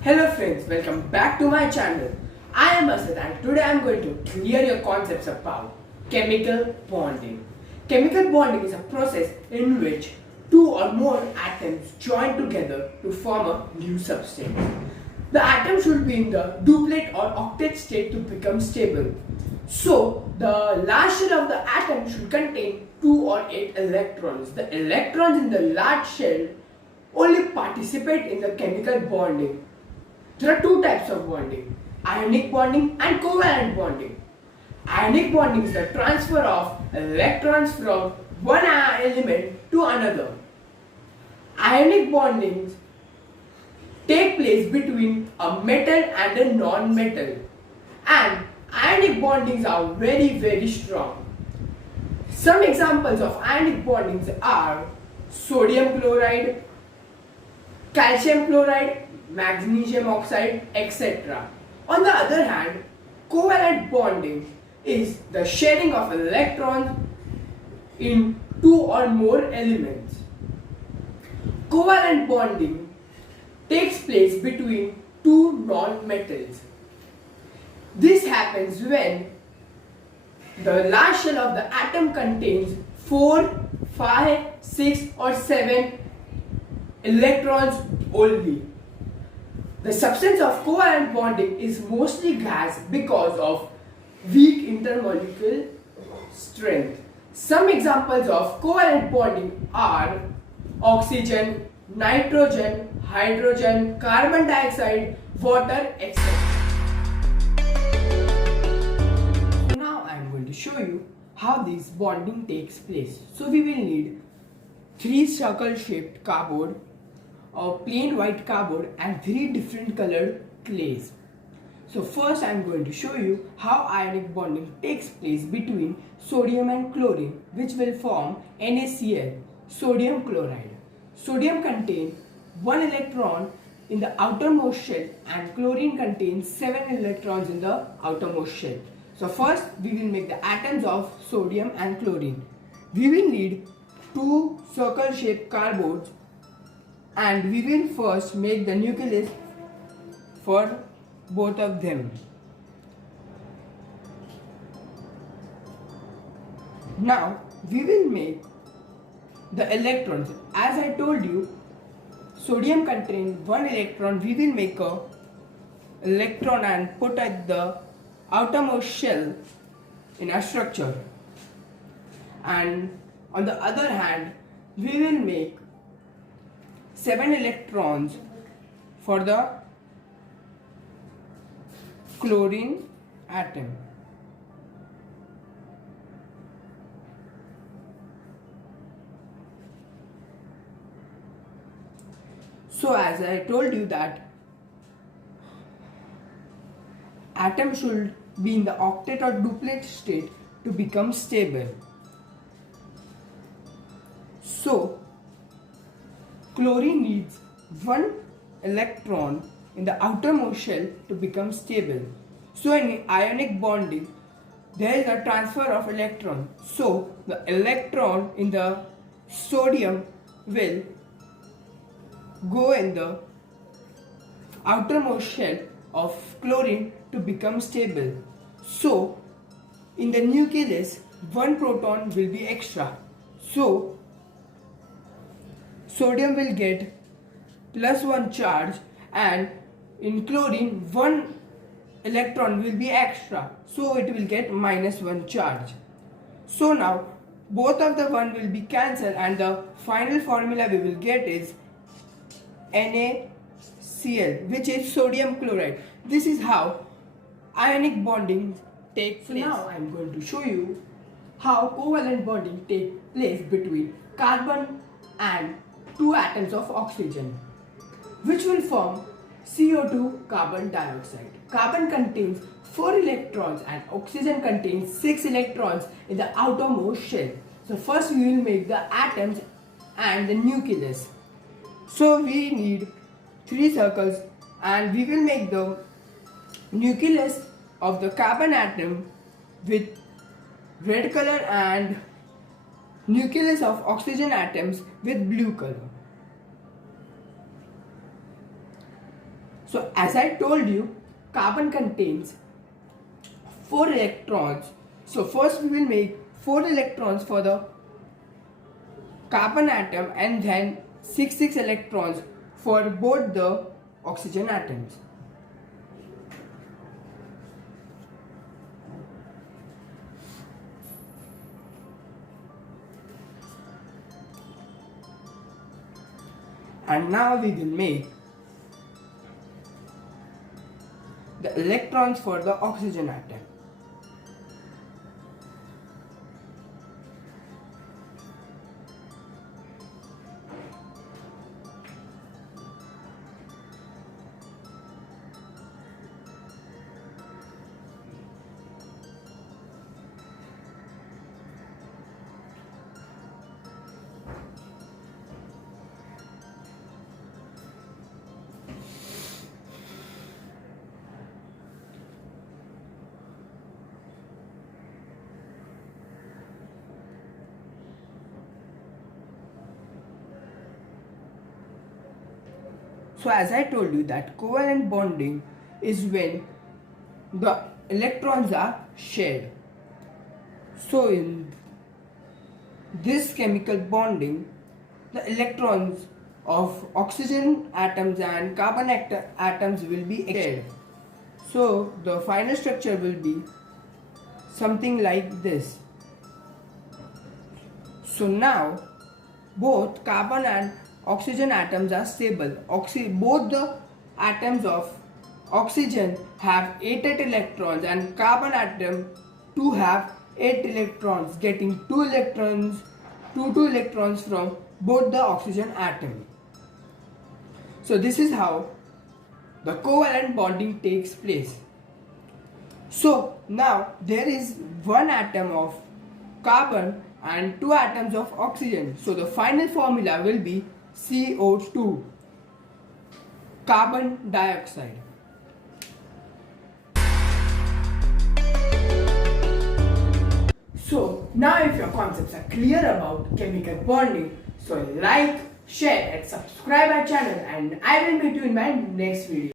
Hello friends, welcome back to my channel. I am Asit and today I am going to clear your concepts about chemical bonding. Chemical bonding is a process in which two or more atoms join together to form a new substance. The atom should be in the duplet or octet state to become stable. So, the last shell of the atom should contain 2 or 8 electrons. The electrons in the large shell only participate in the chemical bonding. There are two types of bonding, ionic bonding and covalent bonding. Ionic bonding is the transfer of electrons from one element to another. Ionic bondings take place between a metal and a non-metal, and ionic bondings are very strong. Some examples of ionic bondings are sodium chloride, calcium chloride, magnesium oxide, etc. On the other hand, covalent bonding is the sharing of electrons in two or more elements. Covalent bonding takes place between two non-metals. This happens when the last shell of the atom contains 4, 5, 6 or 7 electrons only. The substance of covalent bonding is mostly gas because of weak intermolecular strength. Some examples of covalent bonding are oxygen, nitrogen, hydrogen, carbon dioxide, water, etc. Now I am going to show you how this bonding takes place. So we will need 3 circle-shaped cardboard, a plain white cardboard and 3 different colored clays. So first I am going to show you how ionic bonding takes place between sodium and chlorine, which will form NaCl, sodium chloride. Sodium contains 1 electron in the outermost shell and chlorine contains 7 electrons in the outermost shell. So first we will make the atoms of sodium and chlorine. We will need 2 circle-shaped cardboards, and we will first make the nucleus for both of them. Now we will make the electrons. As I told you, sodium contains 1 electron. We will make a electron and put at the outermost shell in a structure, and on the other hand we will make 7 electrons for the chlorine atom. So as I told you that atom should be in the octet or duplet state to become stable. So chlorine needs 1 electron in the outermost shell to become stable. So in ionic bonding, there is a transfer of electron. So the electron in the sodium will go in the outermost shell of chlorine to become stable. So in the nucleus, 1 proton will be extra. So sodium will get +1 charge, and in chlorine 1 electron will be extra, so it will get -1 charge. So now both of the 1 will be cancelled and the final formula we will get is NaCl, which is sodium chloride. This is how ionic bonding takes place. So now I am going to show you how covalent bonding takes place between carbon and 2 atoms of oxygen, which will form CO2 carbon dioxide. Carbon contains 4 electrons and oxygen contains 6 electrons in the outermost shell. So first we will make the atoms and the nucleus. So we need 3 circles, and we will make the nucleus of the carbon atom with red color and nucleus of oxygen atoms with blue color. So as I told you, carbon contains 4 electrons. So first we will make 4 electrons for the carbon atom and then 6 electrons for both the oxygen atoms. And now we will make the electrons for the oxygen atom. So as I told you that covalent bonding is when the electrons are shared. So in this chemical bonding, the electrons of oxygen atoms and carbon atoms will be shared. So the final structure will be something like this. So now both carbon and oxygen atoms are stable. Both the atoms of oxygen have 8 electrons and carbon atom 2 have 8 electrons, getting 2 electrons from both the oxygen atom. So this is how the covalent bonding takes place. So now there is one atom of carbon and 2 atoms of oxygen. So the final formula will be CO2, carbon dioxide. So now if your concepts are clear about chemical bonding, so like, share and subscribe our channel, and I will meet you in my next video.